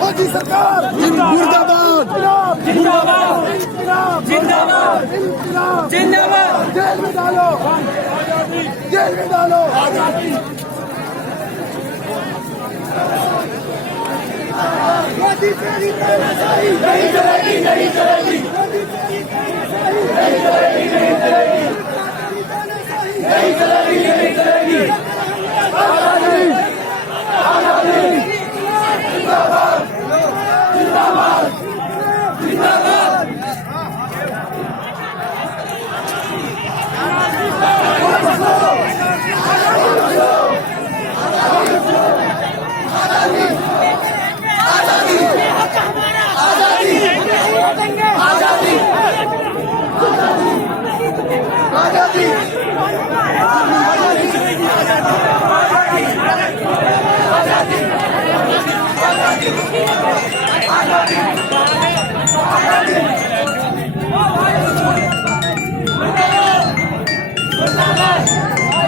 मोदी सरकार मुर्दाबाद जिंदाबाद जिंदाबाद जिंदाबाद जेल में डालो जेल में डालो मोदी तेरी तानाशाही नहीं चलेगी नहीं चलेगी मोदी तेरी तानाशाही नहीं चलेगी नहीं चलेगी नहीं चलेगी नहीं चलेगी आजादी आजादी जिंदाबाद जिंदाबाद जिंदाबाद आजादी आजादी